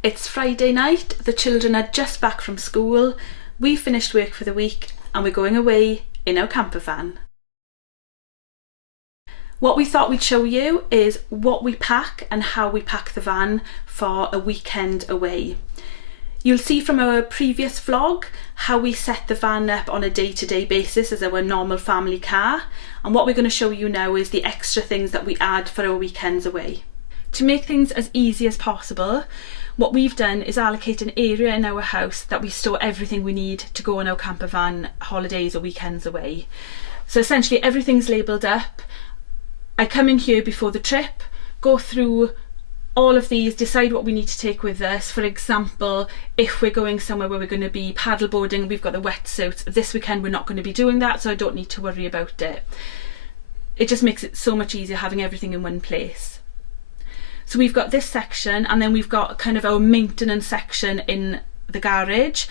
It's Friday night, the children are just back from school, we've finished work for the week and we're going away in our camper van. What we thought we'd show you is what we pack and how we pack the van for a weekend away. You'll see from our previous vlog how we set the van up on a day-to-day basis as our normal family car, and what we're going to show you now is the extra things that we add for our weekends away. To make things as easy as possible, what we've done is allocate an area in our house that we store everything we need to go on our camper van holidays or weekends away. So essentially everything's labelled up. I come in here before the trip, go through all of these, decide what we need to take with us. For example, if we're going somewhere where we're going to be paddleboarding, we've got the wetsuits. This weekend we're not going to be doing that, so I don't need to worry about it. It just makes it so much easier having everything in one place. So we've got this section, and then we've got kind of our maintenance section in the garage.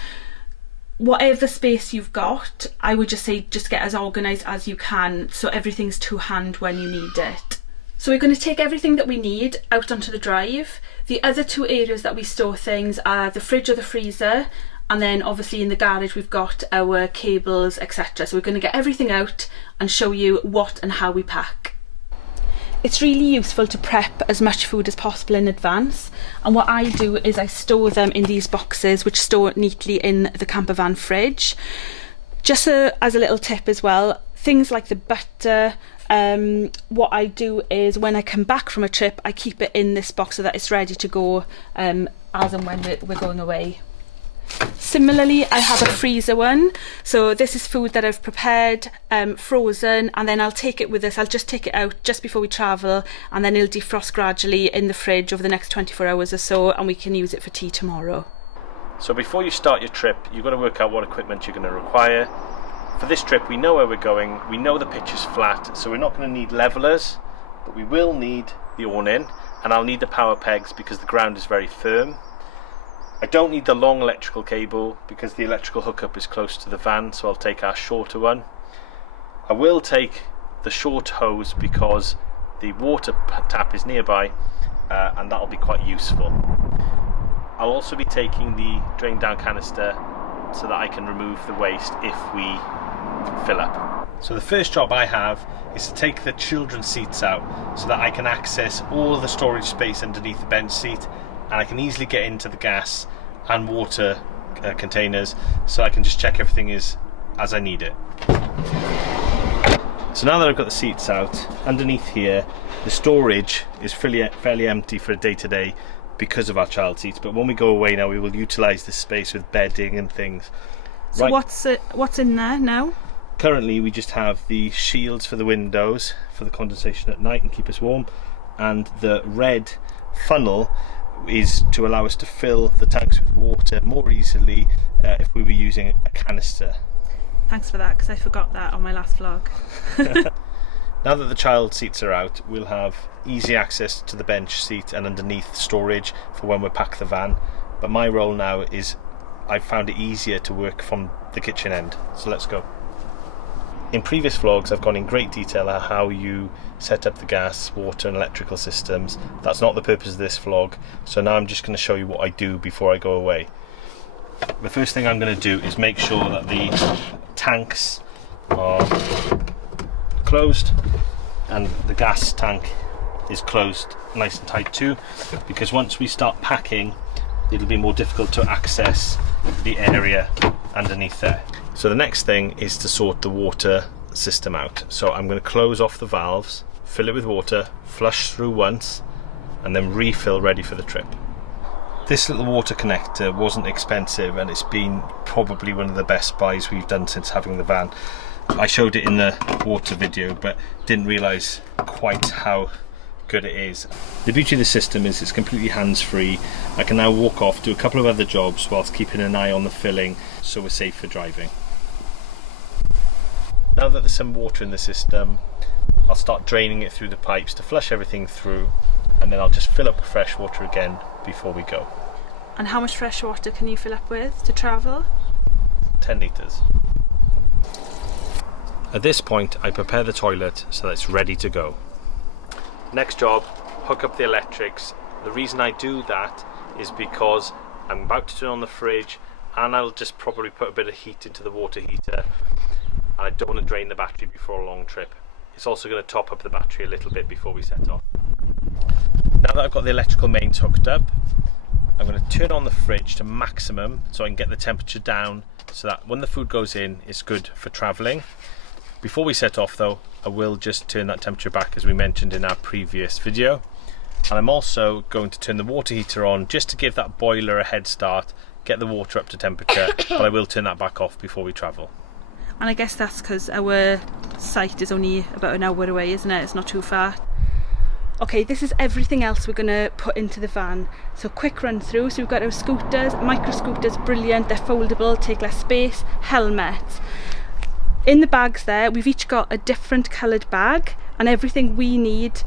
Whatever space you've got, I would just say just get as organised as you can so everything's to hand when you need it. So we're going to take everything that we need out onto the drive. The other two areas that we store things are the fridge or the freezer, and then obviously in the garage we've got our cables, etc. So we're going to get everything out and show you what and how we pack. It's really useful to prep as much food as possible in advance, and what I do is I store them in these boxes which store neatly in the camper van fridge. Just as a little tip as well, things like the butter, what I do is when I come back from a trip I keep it in this box so that it's ready to go as and when we're going away. Similarly, I have a freezer one, so this is food that I've prepared, frozen, and then I'll take it with us. I'll just take it out just before we travel, and then it'll defrost gradually in the fridge over the next 24 hours or so, and we can use it for tea tomorrow. So before you start your trip, you've got to work out what equipment you're going to require. For this trip we know where we're going, we know the pitch is flat, so we're not going to need levelers, but we will need the awning, and I'll need the power pegs because the ground is very firm. I don't need the long electrical cable because the electrical hookup is close to the van, so I'll take our shorter one. I will take the short hose because the water tap is nearby, and that'll be quite useful. I'll also be taking the drain down canister so that I can remove the waste if we fill up. So the first job I have is to take the children's seats out so that I can access all of the storage space underneath the bench seat, and I can easily get into the gas and water containers so I can just check everything is as I need it. So now that I've got the seats out, underneath here the storage is fairly empty for a day-to-day because of our child seats, but when we go away now we will utilise this space with bedding and things. So right. What's in there now? Currently we just have the shields for the windows for the condensation at night and keep us warm, and the red funnel is to allow us to fill the tanks with water more easily if we were using a canister. Thanks for that, because I forgot that on my last vlog. Now that the child seats are out, we'll have easy access to the bench seat and underneath storage for when we pack the van, but my role now is I've found it easier to work from the kitchen end, so let's go. In previous vlogs I've gone in great detail on how you set up the gas, water and electrical systems. That's not the purpose of this vlog, so now I'm just going to show you what I do before I go away. The first thing I'm going to do is make sure that the tanks are closed and the gas tank is closed nice and tight too, because once we start packing it'll be more difficult to access the area underneath there. So the next thing is to sort the water system out. So I'm going to close off the valves, fill it with water, flush through once, and then refill ready for the trip. This little water connector wasn't expensive, and it's been probably one of the best buys we've done since having the van. I showed it in the water video, but didn't realise quite how good it is. The beauty of the system is it's completely hands-free. I can now walk off, do a couple of other jobs whilst keeping an eye on the filling, so we're safe for driving. Now that there's some water in the system, I'll start draining it through the pipes to flush everything through, and then I'll just fill up with fresh water again before we go. And how much fresh water can you fill up with to travel? 10 litres. At this point I prepare the toilet so that it's ready to go. Next job, hook up the electrics. The reason I do that is because I'm about to turn on the fridge and I'll just probably put a bit of heat into the water heater, and I don't want to drain the battery before a long trip. It's also going to top up the battery a little bit before we set off. Now that I've got the electrical mains hooked up, I'm going to turn on the fridge to maximum so I can get the temperature down so that when the food goes in, it's good for travelling. Before we set off though, I will just turn that temperature back as we mentioned in our previous video. And I'm also going to turn the water heater on just to give that boiler a head start, get the water up to temperature, but I will turn that back off before we travel. And I guess that's because our site is only about an hour away, isn't it? It's not too far. Okay, this is everything else we're going to put into the van. So quick run through. So we've got our scooters, micro scooters, brilliant, they're foldable, take less space, helmets. In the bags there, we've each got a different coloured bag, and everything we need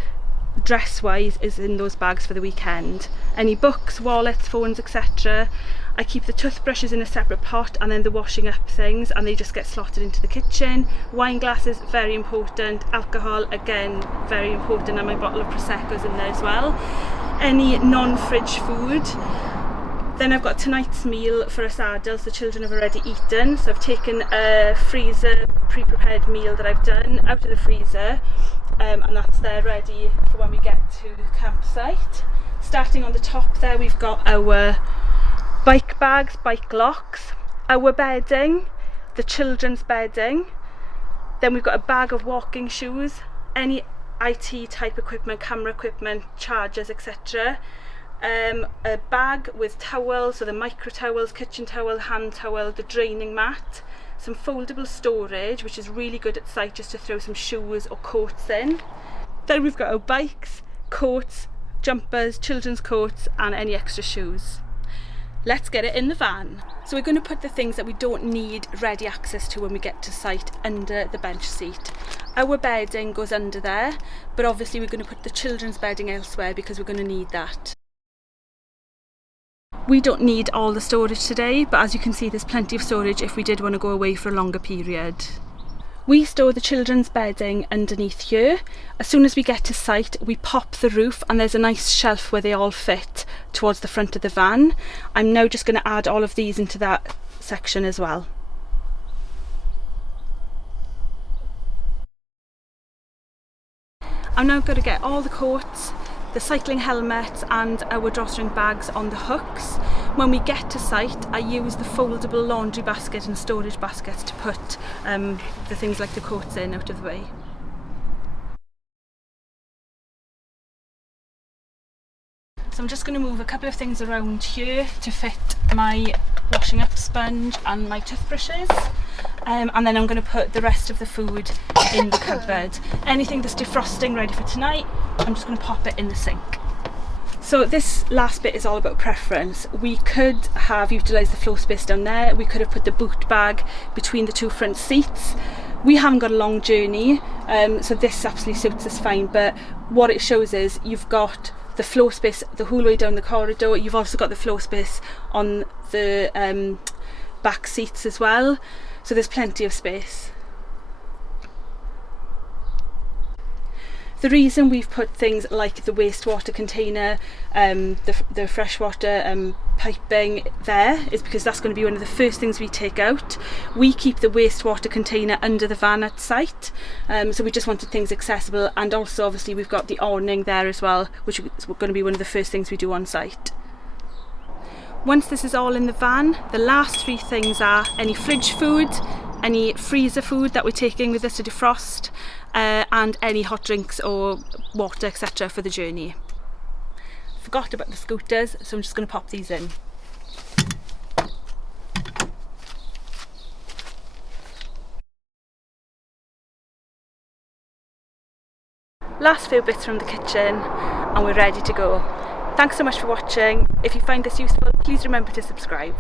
dress wise is in those bags for the weekend. Any books, wallets, phones, etc. I keep the toothbrushes in a separate pot, and then the washing up things, and they just get slotted into the kitchen. Wine glasses, very important. Alcohol, again, very important, and my bottle of Prosecco's in there as well. Any non-fridge food. Then I've got tonight's meal for us adults. The children have already eaten, so I've taken a freezer pre-prepared meal that I've done out of the freezer, and that's there ready for when we get to the campsite. Starting on the top there, we've got our bike bags, bike locks, our bedding, the children's bedding. Then we've got a bag of walking shoes, any IT type equipment, camera equipment, chargers, etc. A bag with towels, so the micro towels, kitchen towel, hand towel, the draining mat, some foldable storage, which is really good at site just to throw some shoes or coats in. Then we've got our bikes, coats, jumpers, children's coats, and any extra shoes. Let's get it in the van. So we're going to put the things that we don't need ready access to when we get to site under the bench seat. Our bedding goes under there, but obviously we're going to put the children's bedding elsewhere because we're going to need that. We don't need all the storage today, but as you can see there's plenty of storage if we did want to go away for a longer period. We store the children's bedding underneath here. As soon as we get to site, we pop the roof and there's a nice shelf where they all fit towards the front of the van. I'm now just going to add all of these into that section as well. I'm now going to get all the coats, the cycling helmets and our drawstring bags on the hooks. When we get to site, I use the foldable laundry basket and storage baskets to put the things like the coats in out of the way. So I'm just going to move a couple of things around here to fit my washing up sponge and my toothbrushes. And then I'm going to put the rest of the food in the cupboard. Anything that's defrosting ready for tonight, I'm just going to pop it in the sink. So this last bit is all about preference. We could have utilised the floor space down there. We could have put the boot bag between the two front seats. We haven't got a long journey, so this absolutely suits us fine, but what it shows is you've got the floor space the whole way down the corridor. You've also got the floor space on the back seats as well, so there's plenty of space. The reason we've put things like the wastewater container, the freshwater piping there is because that's going to be one of the first things we take out. We keep the wastewater container under the van at site, so we just wanted things accessible, and also obviously we've got the awning there as well, which is going to be one of the first things we do on site. Once this is all in the van, the last three things are any fridge food, any freezer food that we're taking with us to defrost, and any hot drinks or water etc. for the journey. Forgot about the scooters, so I'm just going to pop these in. Last few bits from the kitchen and we're ready to go. Thanks so much for watching. If you find this useful, please remember to subscribe.